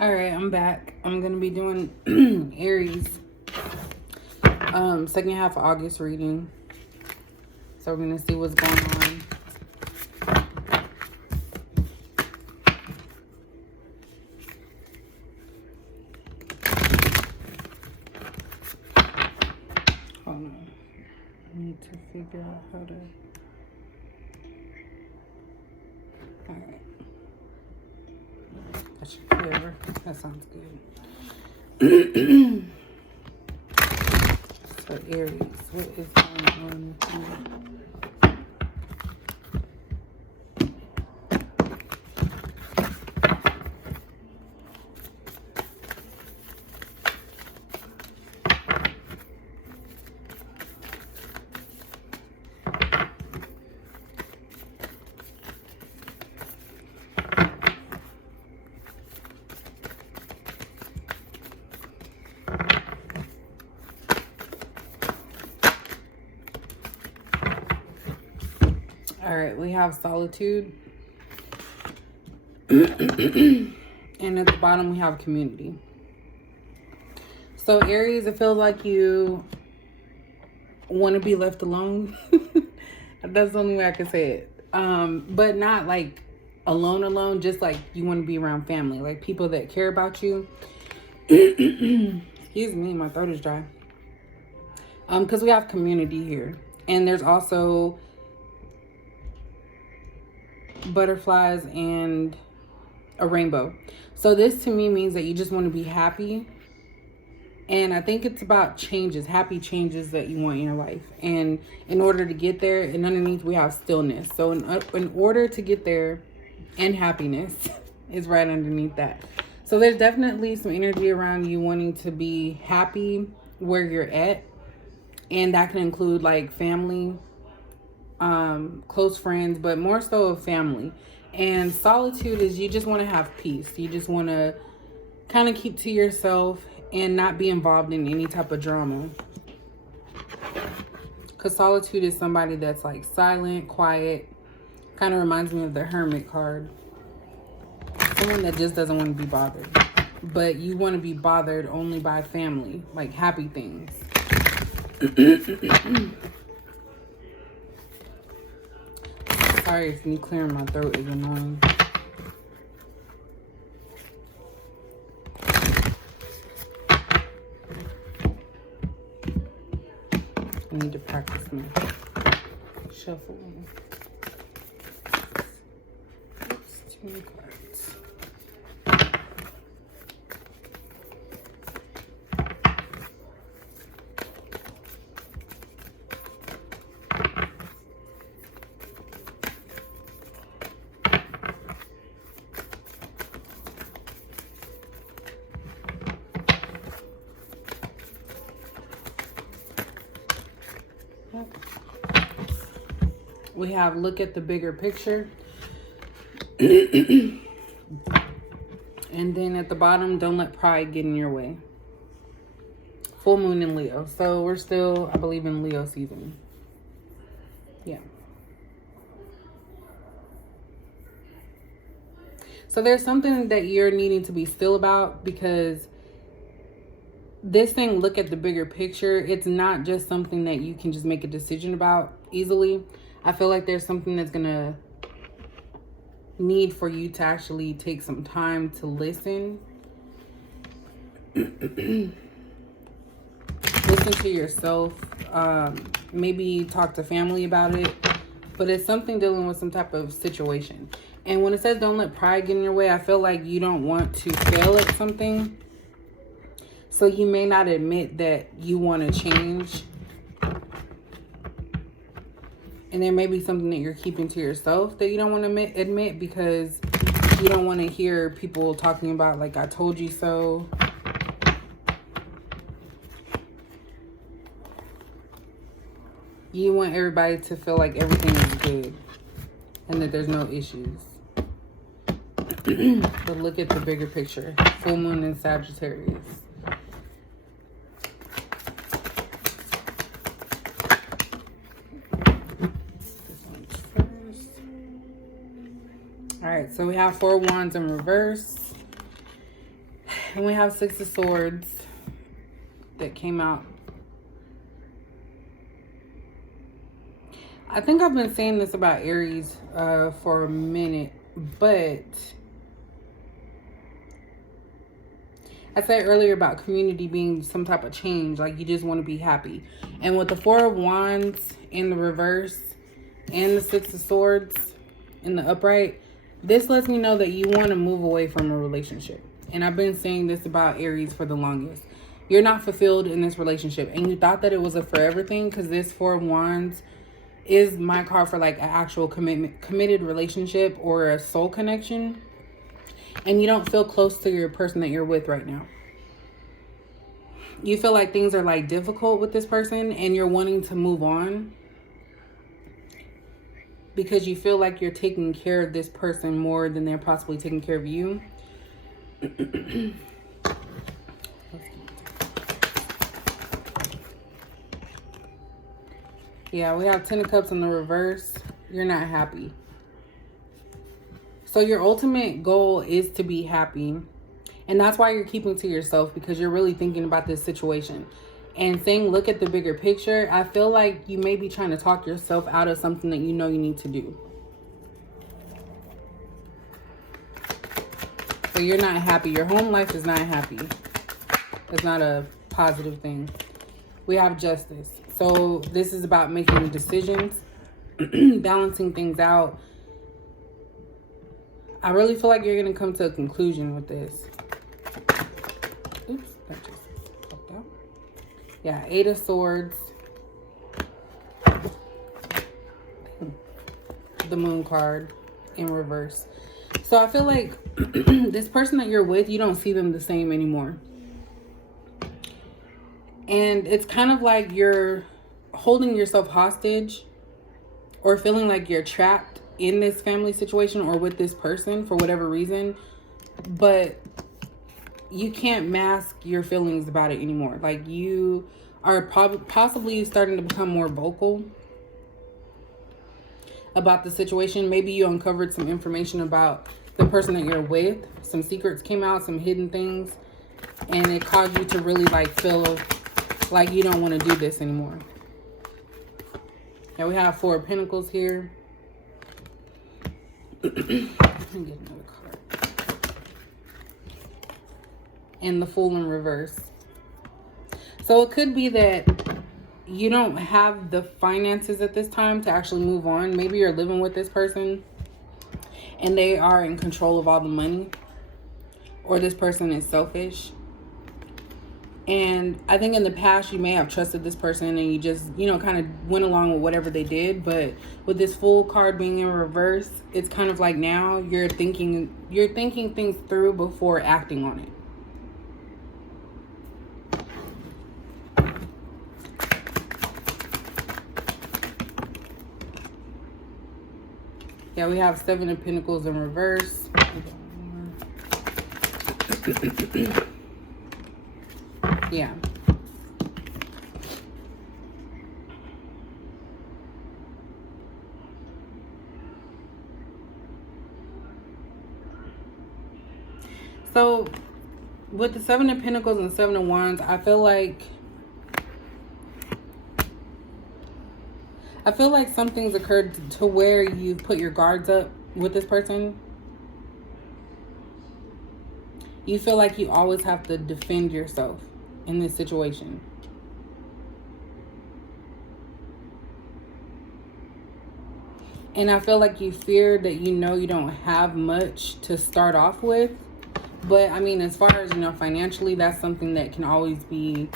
All right, I'm back. I'm gonna be doing Aries, second half of August reading. So we're gonna see what's going on. Hold on. I need to figure out how to. All right. That should clear. That sounds good. So Aries, what is going on here? All right, we have solitude. And at the bottom, we have community. So Aries, it feels like you want to be left alone. That's the only way I can say it. But not like alone, just like you want to be around family, like people that care about you. Excuse me, my throat is dry. Because we have community here. And there's also butterflies and a rainbow. So this to me means that you just want to be happy. And I think it's about changes, happy changes that you want in your life. And in order to get there, and underneath we have stillness. So in order to get there, and happiness is right underneath that. So there's definitely some energy around you wanting to be happy where you're at. And that can include like family, close friends, but more so family. And solitude is you just want to have peace. You just want to kind of keep to yourself and not be involved in any type of drama. Because solitude is somebody that's like silent, quiet. Kind of reminds me of the Hermit card. Someone that just doesn't want to be bothered. But you want to be bothered only by family, like happy things. Sorry if me clearing my throat is annoying. I need to practice my shuffling. Oops, too many cards. We have look at the bigger picture. And then at the bottom, don't let pride get in your way. Full moon in Leo. So we're still, I believe, in Leo season. Yeah. So there's something that you're needing to be still about, because this thing, look at the bigger picture. It's not just something that you can just make a decision about easily. I feel like there's something that's going to need for you to actually take some time to listen. Listen to yourself. Maybe talk to family about it. But it's something dealing with some type of situation. And when it says don't let pride get in your way, I feel like you don't want to fail at something. So you may not admit that you want to change. And there may be something that you're keeping to yourself that you don't want to admit because you don't want to hear people talking about like, I told you so. You want everybody to feel like everything is good and that there's no issues. But look at the bigger picture. Full moon in Sagittarius. All right, so we have 4 wands in reverse. And we have Six of Swords that came out. I think I've been saying this about Aries for a minute, but I said earlier about community being some type of change, like you just want to be happy. And with the Four of Wands in the reverse and the Six of Swords in the upright, this lets me know that you want to move away from a relationship. And I've been saying this about Aries for the longest. You're not fulfilled in this relationship, and you thought that it was a forever thing, because this Four of Wands is my card for like an actual committed relationship or a soul connection. And you don't feel close to your person that you're with right now. You feel like things are like difficult with this person and you're wanting to move on because you feel like you're taking care of this person more than they're possibly taking care of you. Yeah, we have Ten of Cups in the reverse. You're not happy. So your ultimate goal is to be happy. And that's why you're keeping to yourself, because you're really thinking about this situation. And saying, look at the bigger picture, I feel like you may be trying to talk yourself out of something that you know you need to do. So you're not happy. Your home life is not happy. It's not a positive thing. We have Justice. So this is about making decisions, balancing things out. I really feel like you're going to come to a conclusion with this. Oops, that just popped out. Yeah, Eight of Swords. The Moon card in reverse. So I feel like this person that you're with, you don't see them the same anymore. And it's kind of like you're holding yourself hostage or feeling like you're trapped in this family situation or with this person for whatever reason. But you can't mask your feelings about it anymore. Like you are possibly starting to become more vocal about the situation. Maybe you uncovered some information about the person that you're with. Some secrets came out, some hidden things. And it caused you to really like feel like you don't want to do this anymore. Yeah, we have Four of Pentacles here. Let me get another card. And the Fool in reverse. So it could be that you don't have the finances at this time to actually move on. Maybe you're living with this person and they are in control of all the money. Or this person is selfish. And I think in the past, you may have trusted this person and you just, you know, kind of went along with whatever they did. But with this Fool card being in reverse, it's kind of like now you're thinking things through before acting on it. Yeah, we have Seven of Pentacles in reverse. Yeah. So with the Seven of Pentacles and Seven of Wands, I feel like something's occurred to where you put your guards up with this person. You feel like you always have to defend yourself in this situation. And I feel like you fear that you know you don't have much to start off with. But, I mean, as far as, you know, financially, that's something that can always be,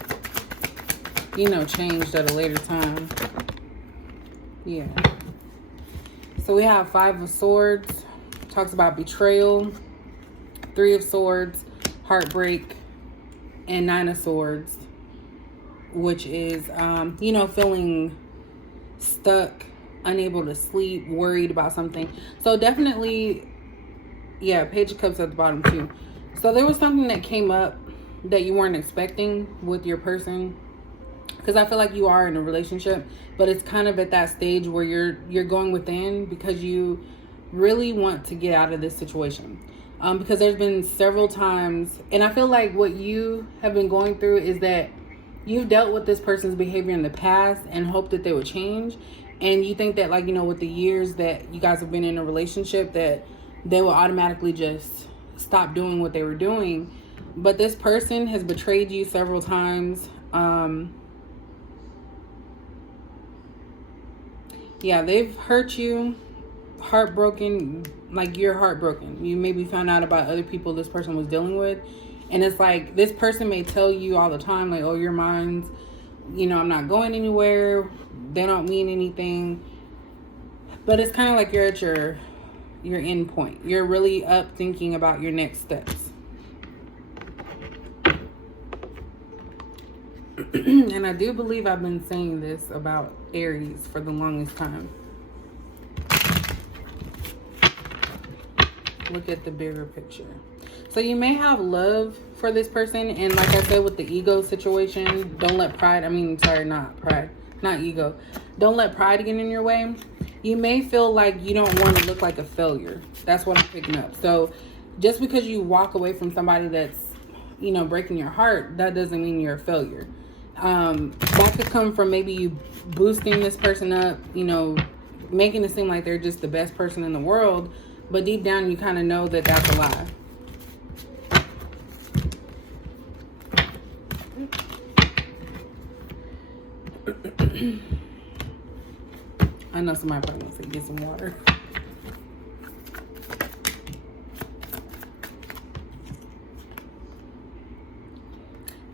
you know, changed at a later time. Yeah. So we have Five of Swords. Talks about betrayal. Three of Swords. Heartbreak. And Nine of Swords. Which is, you know, feeling stuck, unable to sleep, worried about something. So definitely, yeah, Page of Cups at the bottom too. So there was something that came up that you weren't expecting with your person. Because I feel like you are in a relationship, but it's kind of at that stage where you're going within because you really want to get out of this situation. Because there's been several times, and I feel like what you have been going through is that you've dealt with this person's behavior in the past and hoped that they would change. And you think that, like, with the years that you guys have been in a relationship, that they will automatically just stop doing what they were doing. But this person has betrayed you several times. Yeah, they've hurt you, heartbroken, like you're heartbroken. You maybe found out about other people this person was dealing with. And it's like, this person may tell you all the time, like, oh, you're mine. I'm not going anywhere. They don't mean anything. But it's kind of like you're at your end point. You're really up thinking about your next steps. And I do believe I've been saying this about Aries for the longest time. Look at the bigger picture. So you may have love for this person, and like I said with the ego situation, don't let not ego. Don't let pride get in your way. You may feel like you don't want to look like a failure. That's what I'm picking up. So just because you walk away from somebody that's, breaking your heart, that doesn't mean you're a failure. That could come from maybe you boosting this person up, making it seem like they're just the best person in the world. But deep down, you kind of know that that's a lie. I know somebody probably wants to get some water.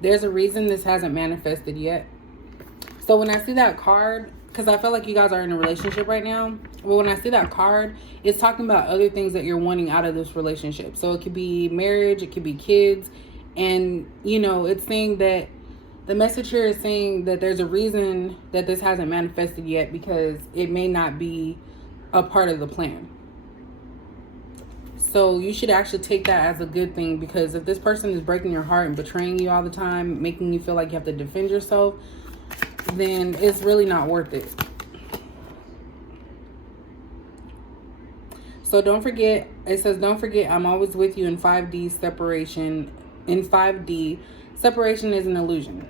There's a reason this hasn't manifested yet. So when I see that card, because I feel like you guys are in a relationship right now. Well, when I see that card, it's talking about other things that you're wanting out of this relationship. So it could be marriage, it could be kids. And, it's saying that the message here is saying that there's a reason that this hasn't manifested yet, because it may not be a part of the plan. So you should actually take that as a good thing, because if this person is breaking your heart and betraying you all the time, making you feel like you have to defend yourself, then it's really not worth it. So don't forget, it says, don't forget, I'm always with you in 5D separation. In 5D, separation is an illusion.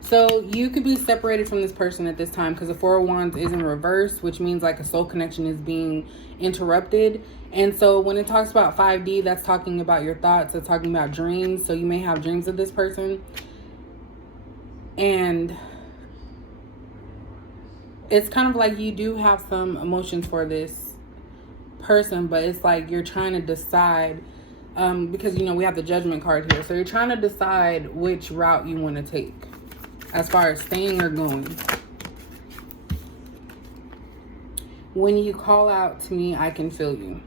So you could be separated from this person at this time, because the Four of Wands is in reverse, which means like a soul connection is being interrupted. And so when it talks about 5D, that's talking about your thoughts. It's talking about dreams. So you may have dreams of this person. And it's kind of like you do have some emotions for this person, but it's like you're trying to decide, because, we have the Judgment card here. So you're trying to decide which route you want to take as far as staying or going. When you call out to me, I can feel you.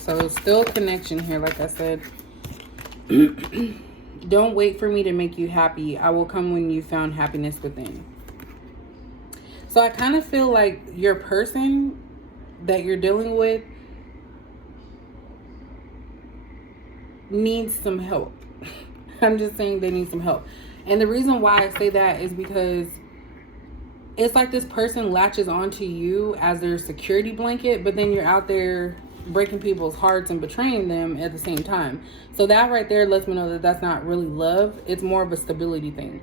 So still connection here, like I said. Don't wait for me to make you happy. I will come when you found happiness within. So I kind of feel like your person that you're dealing with needs some help. I'm just saying they need some help. And the reason why I say that is because it's like this person latches onto you as their security blanket, but then you're out there breaking people's hearts and betraying them at the same time. So that right there lets me know that that's not really love. It's more of a stability thing.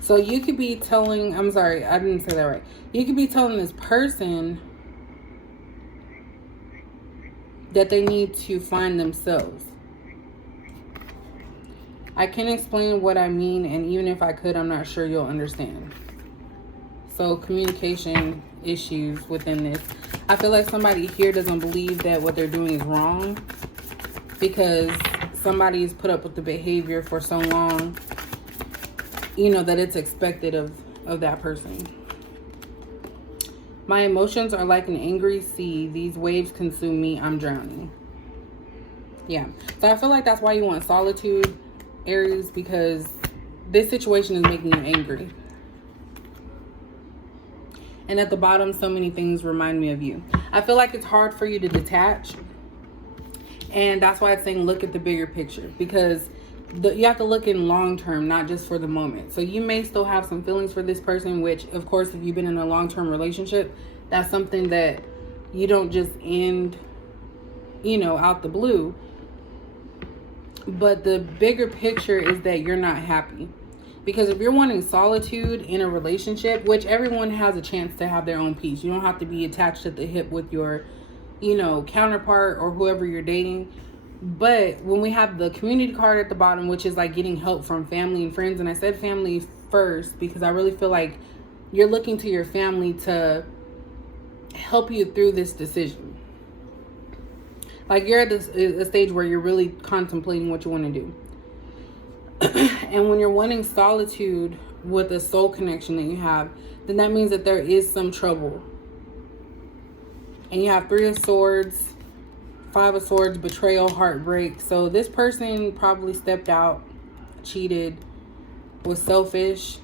So you could be telling, I'm sorry, I didn't say that right. You could be telling this person that they need to find themselves. I can't explain what I mean, and even if I could, I'm not sure you'll understand. So communication issues within this. I feel like somebody here doesn't believe that what they're doing is wrong, because somebody's put up with the behavior for so long, that it's expected of that person. My emotions are like an angry sea. These waves consume me. I'm drowning. Yeah. So I feel like that's why you want solitude, Aries, because this situation is making you angry. And at the bottom, so many things remind me of you. I feel like it's hard for you to detach. And that's why it's saying look at the bigger picture. Because you have to look in long term, not just for the moment. So you may still have some feelings for this person, which of course, if you've been in a long-term relationship, that's something that you don't just end, out the blue. But the bigger picture is that you're not happy. Because if you're wanting solitude in a relationship, which everyone has a chance to have their own peace. You don't have to be attached at the hip with your, counterpart or whoever you're dating. But when we have the community card at the bottom, which is like getting help from family and friends, and I said family first because I really feel like you're looking to your family to help you through this decision. Like you're at a stage where you're really contemplating what you want to do. And when you're wanting solitude with a soul connection that you have, then that means that there is some trouble. And you have 3 of Swords, 5 of Swords, betrayal, heartbreak. So this person probably stepped out, cheated, was selfish,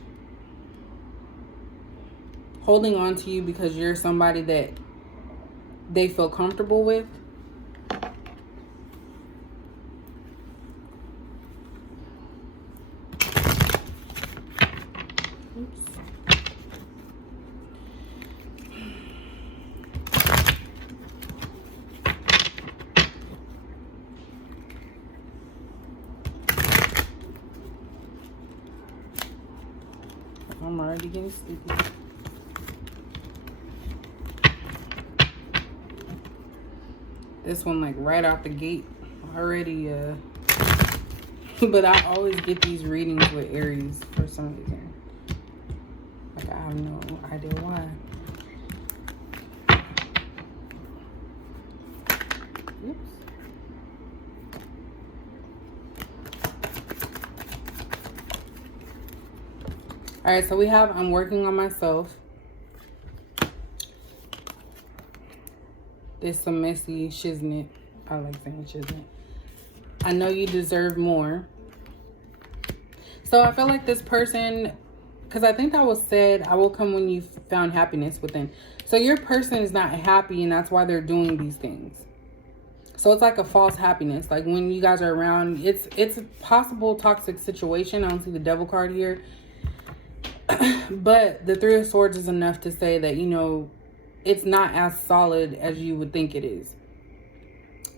holding on to you because you're somebody that they feel comfortable with. I'm already getting sleepy. This one like right out the gate already. But I always get these readings with Aries for some reason. Like I have no idea why. Oops. All right, so we have I'm working on myself. There's some messy shiznit. I like saying shiznit. I know you deserve more. So I feel like this person, because I think that was said, I will come when you found happiness within. So your person is not happy and that's why they're doing these things. So it's like a false happiness. Like when you guys are around, it's a possible toxic situation. I don't see the devil card here. But the 3 of Swords is enough to say that, it's not as solid as you would think it is.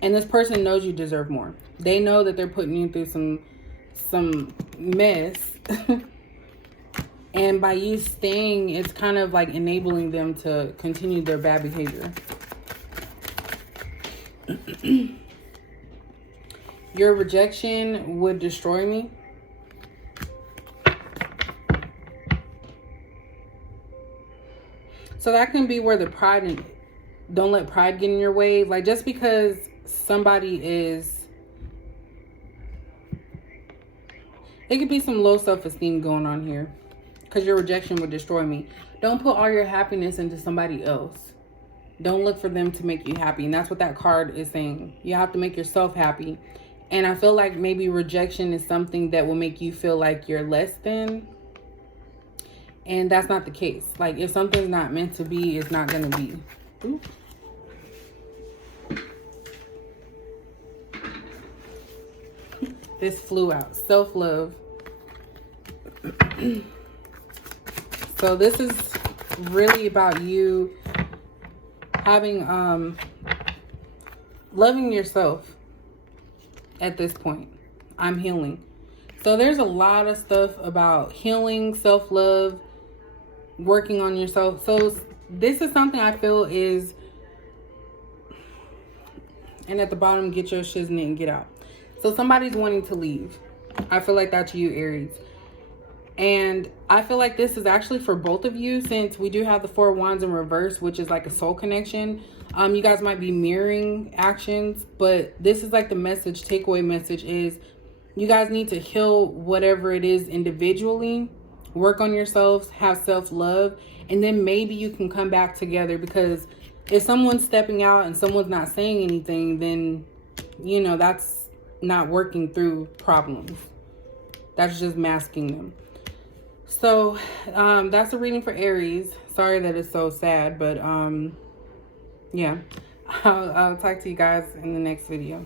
And this person knows you deserve more. They know that they're putting you through some mess. And by you staying, it's kind of like enabling them to continue their bad behavior. Your rejection would destroy me. So that can be where the pride and don't let pride get in your way. Like just because somebody is, it could be some low self-esteem going on here because your rejection would destroy me. Don't put all your happiness into somebody else. Don't look for them to make you happy. And that's what that card is saying. You have to make yourself happy. And I feel like maybe rejection is something that will make you feel like you're less than. And that's not the case. Like, if something's not meant to be, it's not going to be. Ooh. This flew out. Self-love. So this is really about you having, loving yourself at this point. I'm healing. So there's a lot of stuff about healing, self-love, working on yourself. So this is something I feel is, and at the bottom, get your shiznit and get out. So somebody's wanting to leave. I feel like that's you, Aries. And I feel like this is actually for both of you, since we do have the 4 of Wands in reverse, which is like a soul connection. You guys might be mirroring actions, but this is like the message, takeaway message is you guys need to heal whatever it is individually. Work on yourselves, have self-love, and then maybe you can come back together. Because if someone's stepping out and someone's not saying anything, then, that's not working through problems. That's just masking them. So, that's a reading for Aries. Sorry that it's so sad, but, yeah. I'll talk to you guys in the next video.